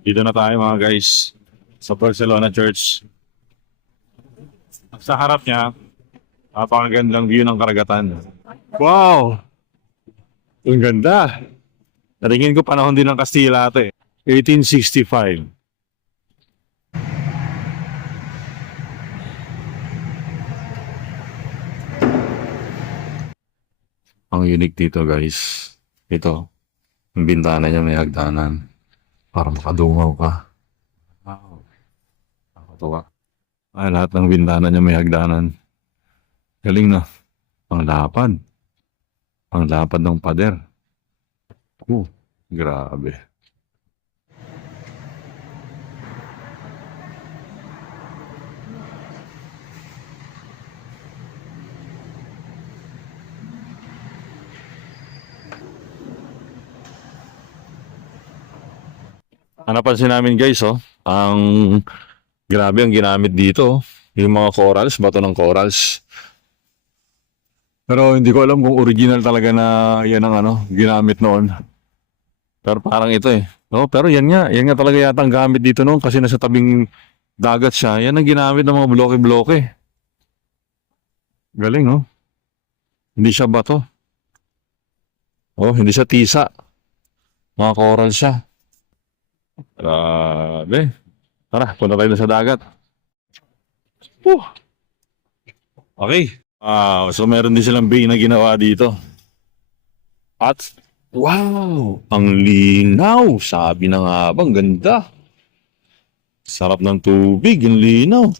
Dito na tayo mga guys sa Barcelona Church. Sa harap niya, napakagandang view ng karagatan. Wow! Ang ganda! Naringin ko panahon din ng Kastila ito eh. 1865. Ang unique dito guys. Ito, ang bintana niya may hagdanan. Para makadungaw ka. Wow. Nakakatuwa. Ay, lahat ng bintana niya may hagdanan. Galing na. Panglapad. Panglapad ng pader. Grabe. Ang napansin namin guys, grabe ang ginamit dito. Yung mga corals, bato ng corals. Pero hindi ko alam kung original talaga na yan ang ginamit noon. Pero parang ito eh. No, pero yan nga talaga yata ang gamit dito noon kasi nasa tabing dagat siya. Yan ang ginamit ng mga bloke-bloke. Galing, no? Hindi siya bato. Oh, hindi siya tisa. Mga coral siya. Grabe. Tara, punta tayo na sa dagat. Okay. So meron din silang bay na ginawa dito. At, wow! Ang linaw! Sabi na nga ba, ang ganda. Sarap ng tubig, ang linaw.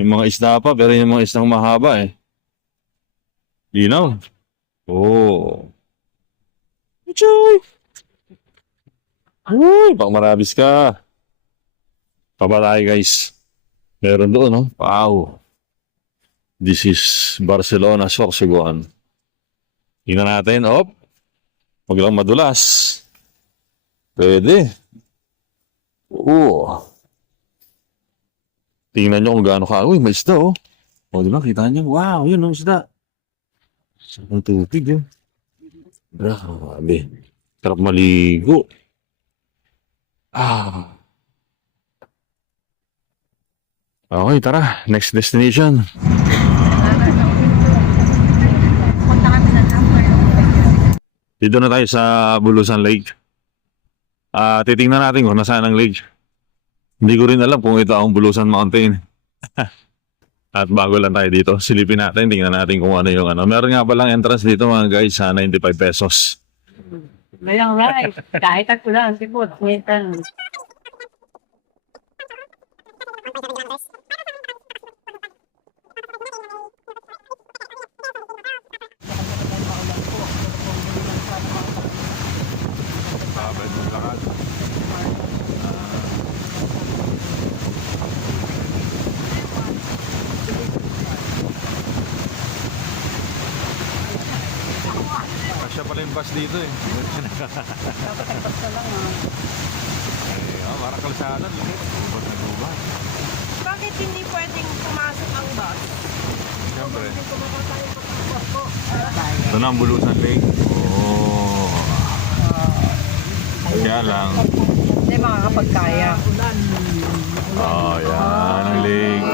May mga isda pa, pero yung mga isdang mahaba eh. Linaw. Oh. Uchoy! Uy, pang marabis ka. Pabalay guys. Meron doon, no? Wow. This is Barcelona, Sorsogon. Tingnan natin. Huwag lang madulas. Pwede. Oo. Tingnan nyo kung gaano ka. Uy, may isda, oh. O, diba? Kita nyo. Wow, yun ang isda. Sarap ng tubig, yun. Grabe. Sarap maligo. Okay, tara. Next destination. Dito na tayo sa Bulusan Lake. Titingnan natin kung nasaan ang lake. Hindi ko rin alam kung ito ang Bulusan Mountain. At bago lang tayo dito, silipin natin, tingnan natin kung ano yung ano. Meron nga palang entrance dito mga guys sa 95 pesos. Mayang right. Kahit ako lang, sipot. Ngitan. Siya pala yung bus dito eh. Dapat ay basta lang Parang kalsada. Lubot na lubot. Bakit hindi pwedeng pumasok ang bus? Siyempre. Ito na ang Bulusan Lake. Kaya lang. Hindi makakapagkaya. Yan ang lake.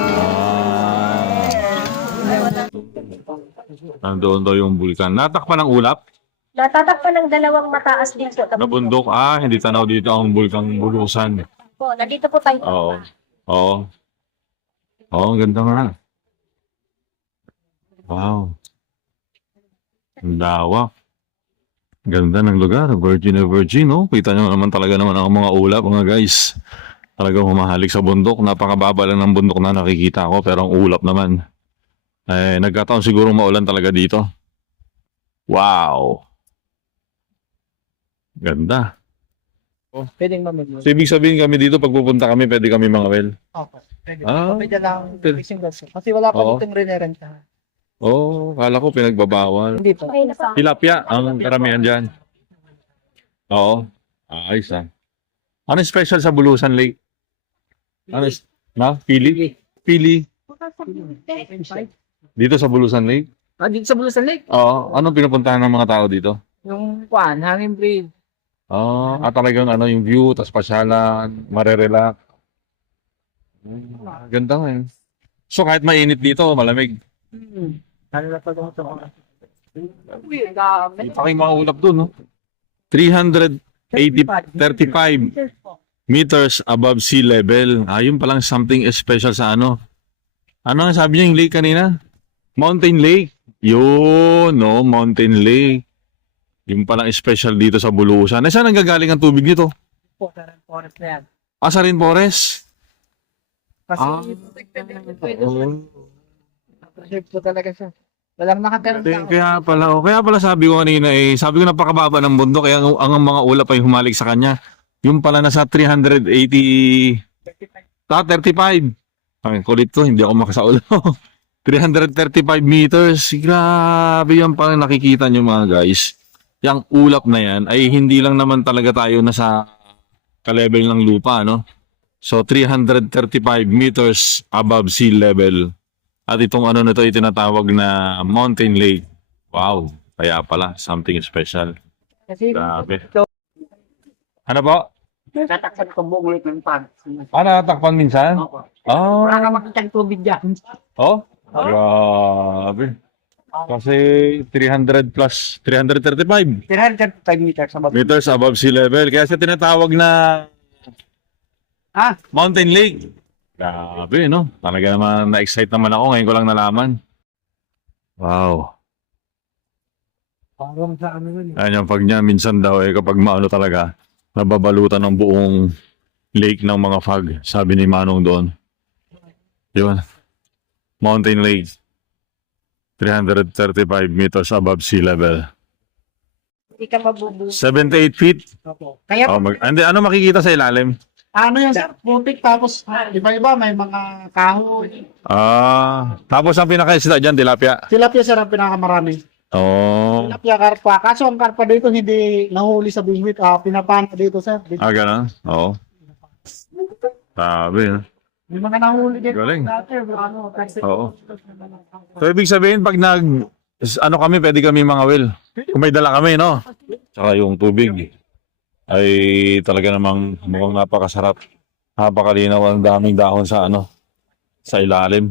Nandoon daw yung bulkan. Natakpan ng ulap? Natatakpan ng dalawang mataas dito. Nabundok. Hindi tanaw dito ang bulkang Bulusan. Po, nandito po tayo. Oo. Ang ganda nga. Wow. Ang lawak. Ganda ng lugar. Virgin na virgin, no? Kita nyo naman talaga naman ang mga ulap, mga guys. Talagang humahalik sa bundok. Napakababa lang ng bundok na nakikita ko, pero ang ulap naman. Nagkataon siguro maulan talaga dito. Wow. Ganda. Pwedeng mamili. So, ibig sabihin kami dito, pag pupunta kami, pwede kami mangawel. Okay. Pwede. Pwede lang Pwede. fishing vessel. Kasi wala pa Oo. ditong rinerenta. Kala ko pinagbabawal. Hindi pa. Okay na sa Tilapia ang karamihan dyan. Oo. Ayos Ano special sa Bulusan Lake? Pili? Pili. Dito sa Bulusan Lake? Dito sa Bulusan Lake. Oo. Anong pinupuntahan ng mga tao dito? Yung hanging breed. At talagang ano, yung view, tas pasyalan, marerelax. Ganda nga eh. So kahit mainit dito, malamig. Ano na pa ito? Uy, dami. Ito kayong mga ulap dun, no? 335 meters above sea level. Ayun palang something special sa ano. Ano ang sabi niya yung lake kanina? Mountain Lake. Yun, no? Mountain Lake. Yung palang special dito sa Bulusan. Eh, saan nanggagaling ang tubig nito? Po, Taran Forest na yan. Asarin Forest. Kasi, protected po talaga siya. Walang nakatirang tao. Kaya pala sabi ko kanina sabi ko napakababa ng bundok kaya ang mga ulap ay humalik sa kanya. Yung pala nasa 380 35. Ay, kulit to, hindi ako makasaulo. 335 meters. Grabe yan parang nakikita nyo mga guys. Yung ulap na yan ay hindi lang naman talaga tayo nasa ka-level ng lupa, no? So 335 meters above sea level. At itong ano na ito ay tinatawag na Mountain Lake. Wow, kaya pala something special. Kasi, Grabe. Ano po? tataksan ko buong ulit ng pag. Natakpan minsan? Opo. Oh. Wala ka makikita tubig dyan. Oh? Grabe. Kasi 300 plus 335 335 meters above. meters above sea level. Kaya siya tinatawag na Mountain Lake. Grabe, no? Talaga naman na-excite naman ako. Ngayon ko lang nalaman. Wow. Parang sa ano yun. Ayan yung pag niya, minsan daw kapag maano talaga, nababalutan ng buong lake ng mga fog. Sabi ni Manong doon. Yun. Mountain Lake. 335 meters above sea level. Hindi ka mabubuhay. 78 feet. Opo. Kaya, Hindi, ano makikita sa ilalim? ano yan sir, putik tapos iba-iba may mga kahoy. Tapos ang pinakaisda dyan, tilapia. Tilapia sir ang pinakamarami. Oh. Tilapia, karpa. Kaso ang karpa dito hindi nahuli sa bingwit. Pinapana dito sir. Ganun? Oo. Sabi, no? May mga nahuli dito. Galing. Dati, ano, kasi, Oo. So, ibig sabihin, pag ano kami, pwede kami mga well. Kung may dala kami, no? Tsaka yung tubig ay talaga namang mukhang napakasarap. Napakalinaw, ang daming dahon sa ano, sa ilalim.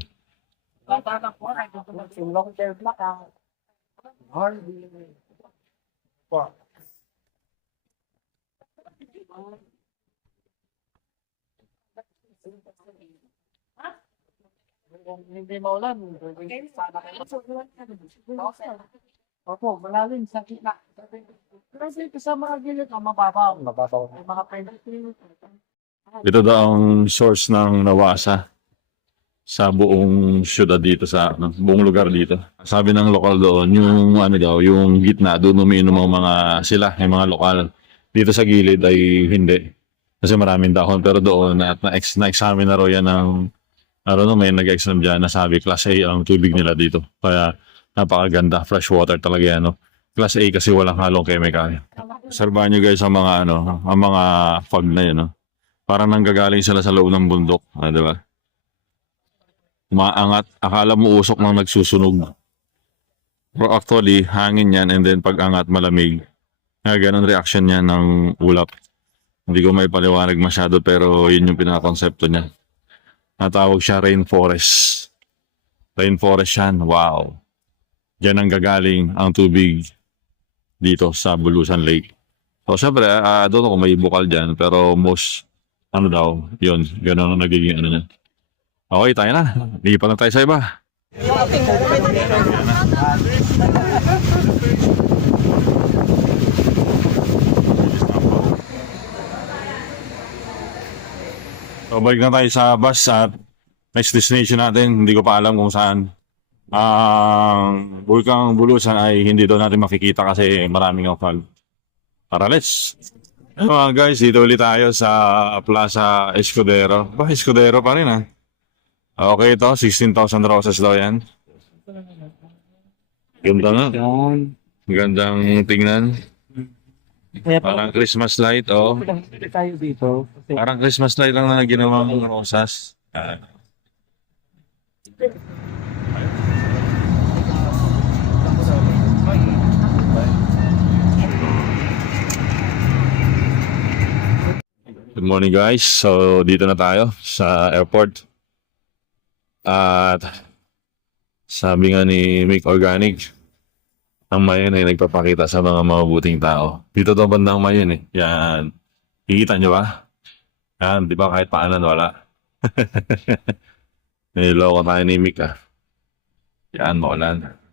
Kung hindi maulan, sana kayo. Opo, malalim sa gitna. Kasi sa mga gilid, mababaw. Mababaw. May mga penalty. Ito daw ang source ng nawasa sa buong syudad dito, sa buong lugar dito. Sabi ng lokal doon, yung ano daw, yung gitna, doon umiinom ang mga sila, yung mga lokal. Dito sa gilid ay hindi. Kasi maraming dahon, pero doon at na-examine na raw yan ng may nag-exam dyan na sabi, Class A ang tubig nila dito. Kaya napakaganda, fresh water talaga yan. No? Class A kasi walang halong chemical. Obserbahan nyo guys ang mga ang mga fog na yun. No? Parang nanggagaling sila sa loob ng bundok. Diba? Maangat, akala mo usok nang nagsusunog. Pero actually, hangin yan and then pag angat malamig. Kaya ganun reaction niya ng ulap. Hindi ko may paliwanag masyado pero yun yung pinaka-konsepto niya. Natawag siya rainforest. Rainforest yan, wow. Diyan ang gagaling ang tubig dito sa Bulusan Lake. So syempre, doon ako may bukal dyan pero most, yun, gano'n ang nagiging ano niya. Okay, tayo na. Lipat na tayo sa iba. So, balik na tayo sa bus at next destination natin. Hindi ko pa alam kung saan. Ang Bulkang Bulusan ay hindi doon natin makikita kasi maraming fog. Tara, let's! Mga guys, dito ulit tayo sa Plaza Escudero. Escudero pa rin Okay ito, 16,000 roses daw yan. Ganda nga. Gandang tingnan. Parang Christmas light, Tayo dito. Parang Christmas light lang na ginawang rosas. morning guys. So dito na tayo sa airport. At sabi nga ni Mick Organic, ang Mayon ay nagpapakita sa mga mabubuting tao. Dito daw bandang Mayon eh. Yan. Kikita nyo ba? Yan, di ba kahit paanan wala. Niloko tayo ni Mick ah. Yan, maulan.